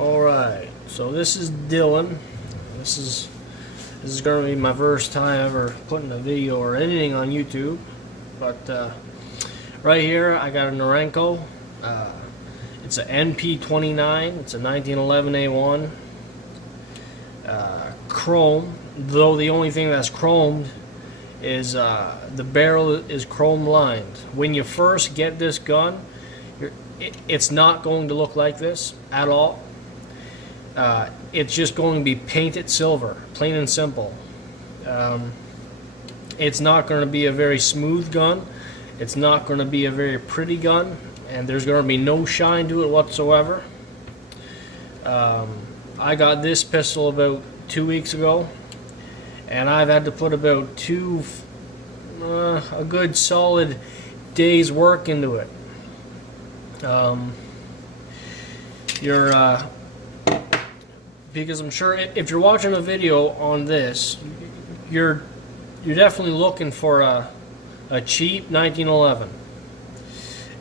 Alright, so this is Dylan. This is going to be my first time ever putting a video or anything on YouTube. But right here I got a Norinco. It's an NP29. It's a 1911 A1. Chrome, though the only thing that's chromed is the barrel is chrome lined. When you first get this gun, it's not going to look like this at all. It's just going to be painted silver, plain and simple. It's not going to be a very smooth gun. It's not going to be a very pretty gun, and there's going to be no shine to it whatsoever. I got this pistol about 2 weeks ago, and I've had to put about a good solid day's work into it. Because I'm sure if you're watching a video on this, you're definitely looking for a cheap 1911,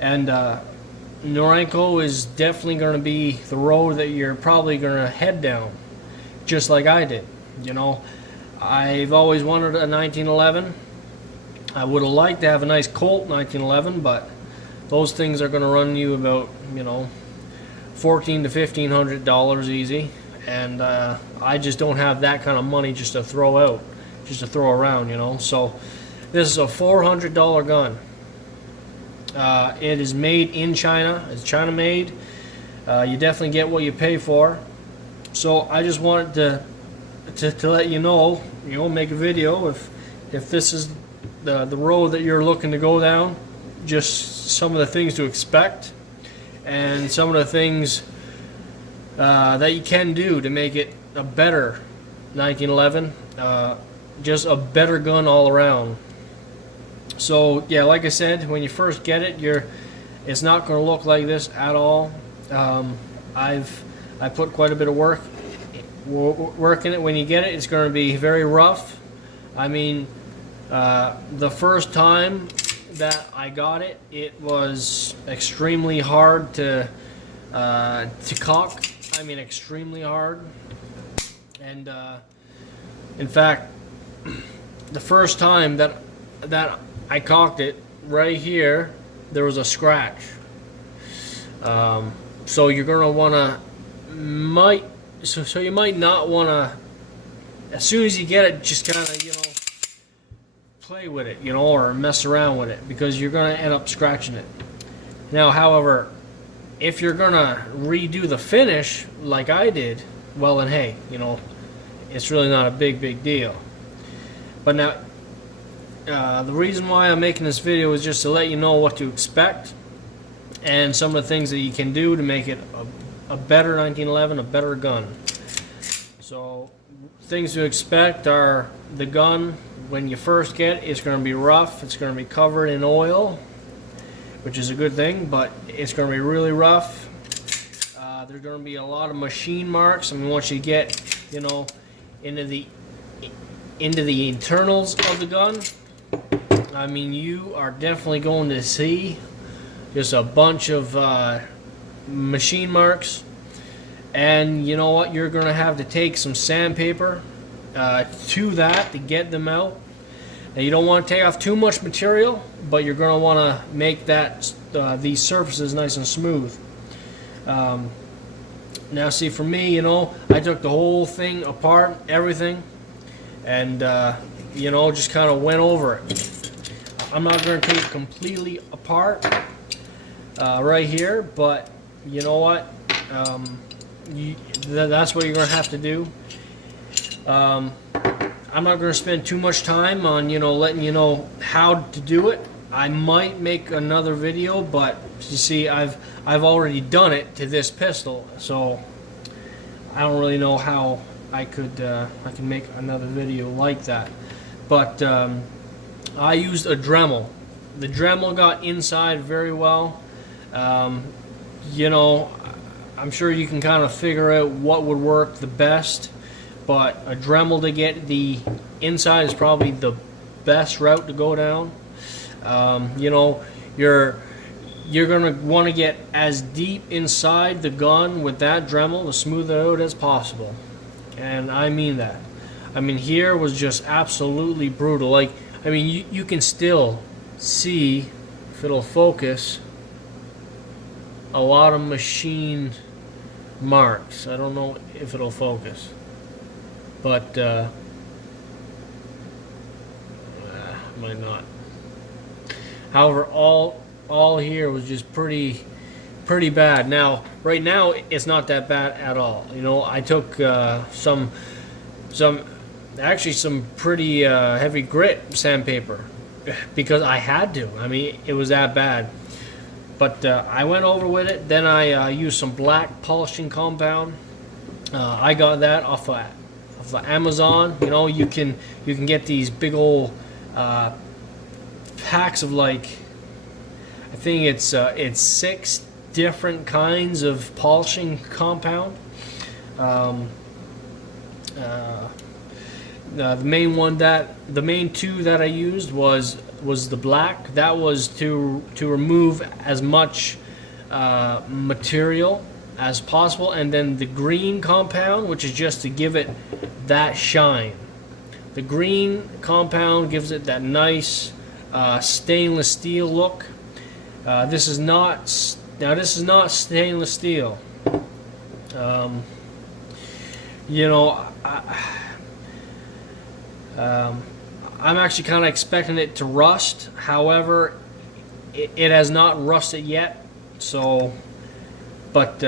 and Norinco is definitely going to be the road that you're probably going to head down, just like I did. You know, I've always wanted a 1911. I would have liked to have a nice Colt 1911, but those things are going to run you about, you know, $1,400 to $1,500 easy, and I just don't have that kind of money just to throw out, just to throw around, you know. So this is a $400 gun. It is made in China. It's China made. You definitely get what you pay for. So I just wanted to let you know, make a video if this is the road that you're looking to go down. Just some of the things to expect, and some of the things that you can do to make it a better 1911, just a better gun all around. So yeah, like I said, when you first get it, it's not going to look like this at all. I put quite a bit of work in it. When you get it, it's going to be very rough. I mean, the first time that I got it, it was extremely hard to cock. I mean, extremely hard. And in fact, the first time that I cocked it, right here, there was a scratch. So you're gonna wanna so you might not wanna, as soon as you get it, just kind of play with it, or mess around with it, because you're gonna end up scratching it. Now, however, if you're gonna redo the finish like I did, well then hey, it's really not a big deal. But now, the reason why I'm making this video is just to let you know what to expect and some of the things that you can do to make it a better 1911, a better gun. So things to expect are the gun, when you first get it, it's going to be rough. It's going to be covered in oil, which is a good thing, but it's going to be really rough. There's going to be a lot of machine marks. I mean, once you get into the internals of the gun, I mean, you are definitely going to see just a bunch of machine marks. And you know what? You're going to have to take some sandpaper to that to get them out. Now, you don't want to take off too much material, but you're going to want to make that these surfaces nice and smooth. Now, see, for me, I took the whole thing apart, everything, and just kind of went over it. I'm not going to take it completely apart right here, but you know what? That's what you're going to have to do. I'm not going to spend too much time on letting you know how to do it. I might make another video, but you see, I've already done it to this pistol, so I don't really know how I can make another video like that. But I used a Dremel. The Dremel got inside very well. I'm sure you can kind of figure out what would work the best, but a Dremel to get the inside is probably the best route to go down. you're gonna want to get as deep inside the gun with that Dremel to smooth it out as possible, and I mean that. I mean, here was just absolutely brutal. Like, I mean, you can still see, if it'll focus, a lot of machine marks. I don't know if it'll focus, but might not. However, all here was just pretty bad. Now, right now, it's not that bad at all. You know, I took some pretty heavy grit sandpaper because I had to. I mean, it was that bad. But I went over with it. Then I used some black polishing compound. I got that off of Amazon. You know, you can get these big old packs of, like, I think it's 6 different kinds of polishing compound. The main two that I used was the black. That was to remove as much material as possible, and then the green compound, which is just to give it that shine. The green compound gives it that nice stainless steel look. This is not stainless steel. You know, I'm actually kind of expecting it to rust. However, it has not rusted yet. So, but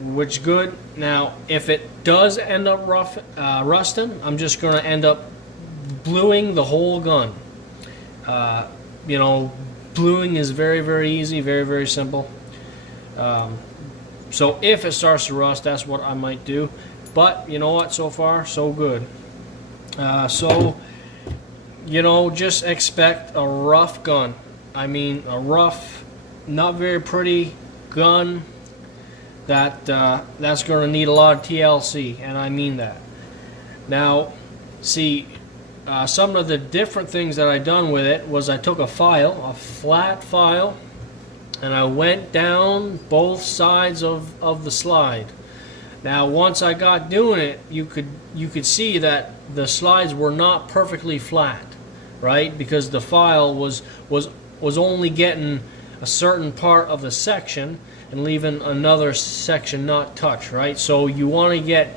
which good. Now, if it does end up rusting, I'm just going to end up bluing the whole gun. You know, bluing is very easy, very simple. So if it starts to rust, that's what I might do. But you know what? So far, so good. So, you know, just expect a rough gun. I mean, a rough, not very pretty gun that's going to need a lot of TLC, and I mean that. Now, see, some of the different things that I done with it was I took a flat file, and I went down both sides of the slide. Now, once I got doing it, you could see that the slides were not perfectly flat, right? Because the file was only getting a certain part of the section and leaving another section not touched, right? So you want to get,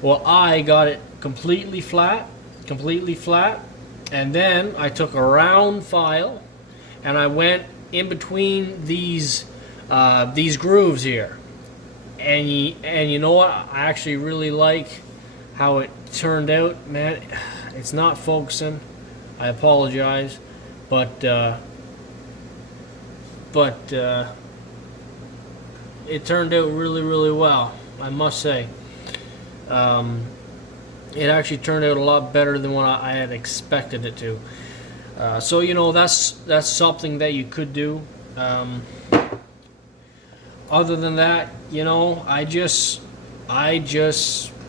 well, I got it completely flat, and then I took a round file and I went in between these grooves here. And you know what? I actually really like how it turned out, man. It's not focusing. I apologize, but it turned out really well, I must say. It actually turned out a lot better than what I had expected it to. So you know, that's something that you could do. Other than that, you know, I just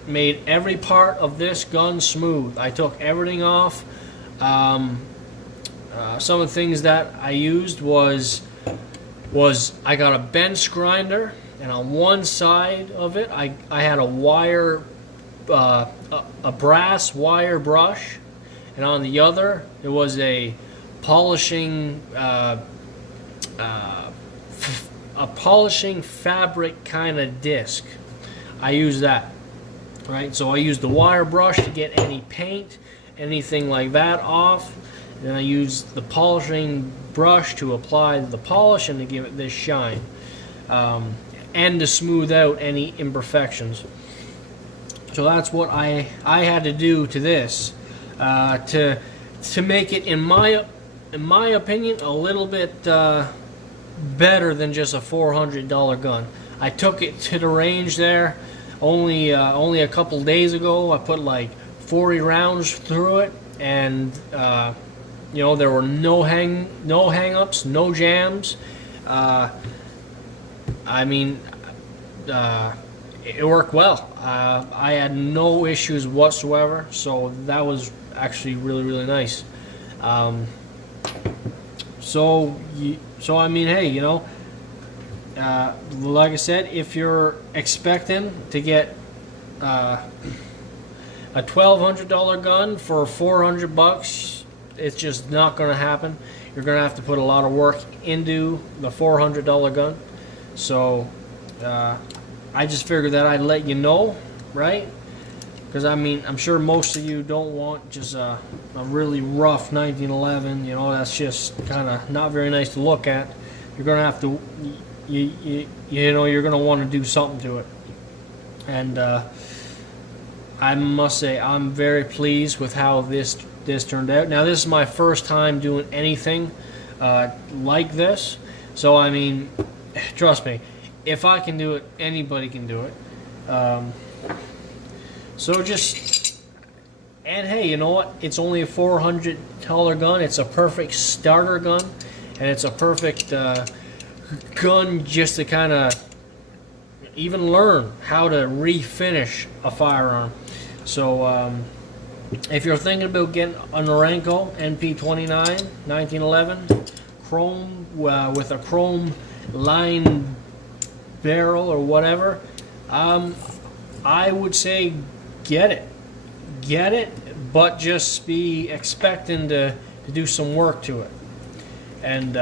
made every part of this gun smooth. I took everything off. Some of the things that I used was I got a bench grinder, and on one side of it I had a brass wire brush, and on the other it was a polishing fabric kind of disc. I used that, right? So I used the wire brush to get any paint, anything like that off. Then I used the polishing brush to apply the polish and to give it this shine, and to smooth out any imperfections. So that's what I had to do to this to make it, in my opinion, a little bit better than just a $400 gun. I took it to the range there only a couple days ago. I put like 40 rounds through it, and you know, there were no hang-ups, no jams. I mean, it worked well. I had no issues whatsoever, so that was actually really nice. So I mean, hey, you know, like I said, if you're expecting to get a $1,200 gun for $400, it's just not going to happen. You're going to have to put a lot of work into the $400 gun. So I just figured that I'd let you know, right? Because I mean, I'm sure most of you don't want just a really rough 1911. You know, that's just kind of not very nice to look at. You're going to have to, you know, you're going to want to do something to it. And I must say, I'm very pleased with how this turned out. Now, this is my first time doing anything like this. So, I mean, trust me, if I can do it, anybody can do it. So just, and hey, you know what? It's only a $400 gun. It's a perfect starter gun, and it's a perfect gun just to kind of even learn how to refinish a firearm. So if you're thinking about getting a Norinco NP29 1911 chrome with a chrome lined barrel or whatever, I would say get it, but just be expecting to do some work to it. And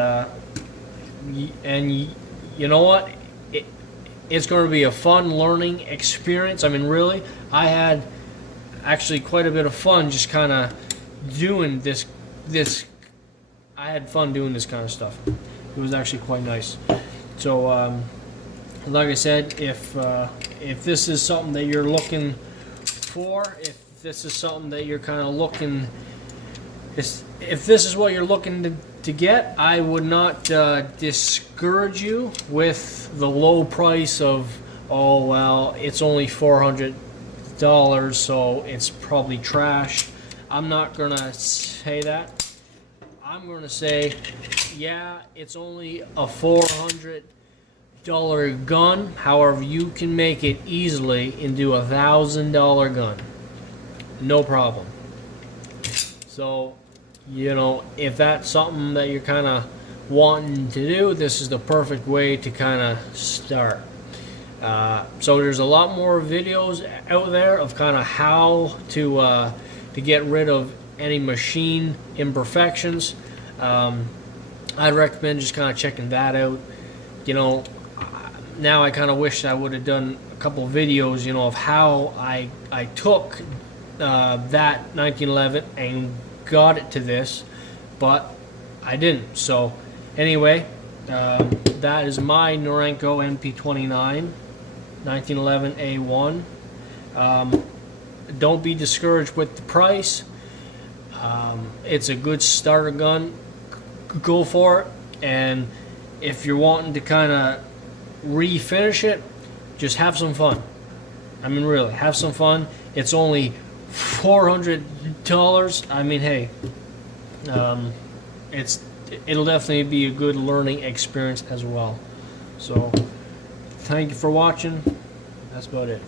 you know what? It's going to be a fun learning experience. I mean, really, I had actually quite a bit of fun just kind of doing this. I had fun doing this kind of stuff. It was actually quite nice. So, like I said, if this is something that you're looking for, if this is something that you're kind of looking, if this is what you're looking to get, I would not discourage you with the low price of, oh well, it's only $400, so it's probably trash. I'm not gonna say that. I'm gonna say, yeah, it's only a $400 gun. However, you can make it easily into a $1,000 gun, no problem. So, you know, if that's something that you're kind of wanting to do, this is the perfect way to kind of start. So there's a lot more videos out there of kind of how to get rid of any machine imperfections. I'd recommend just kind of checking that out. You know, now I kind of wish I would have done a couple videos, you know, of how I took that 1911 and got it to this, but I didn't. So anyway, that is my Norinco NP29 1911 A1. Don't be discouraged with the price. It's a good starter gun. Go for it. And if you're wanting to kind of refinish it, just have some fun. I mean, really, have some fun. It's only $400. I mean, hey, it'll definitely be a good learning experience as well. So, thank you for watching. That's about it.